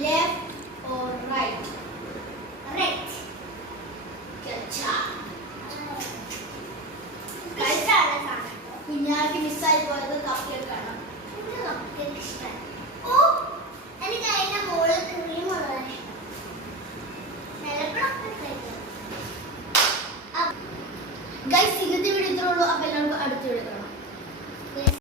Left or right? Right. Cha. ഇഷ്ടമാണ് സാധനം. കുഞ്ഞാക്ക് മിസ്സായി പോയത് കപ്പ് കേക്കാണ്. എനിക്ക് കപ്പക്കേക്ക് ഇഷ്ടമാണ്. ഓ, എനിക്ക് അതിന്റെ മുകളിൽ ക്രീം ഉള്ളതാണ് ഇഷ്ടം. ചിലപ്പോഴൊക്കെ കഴിക്കും. Guys,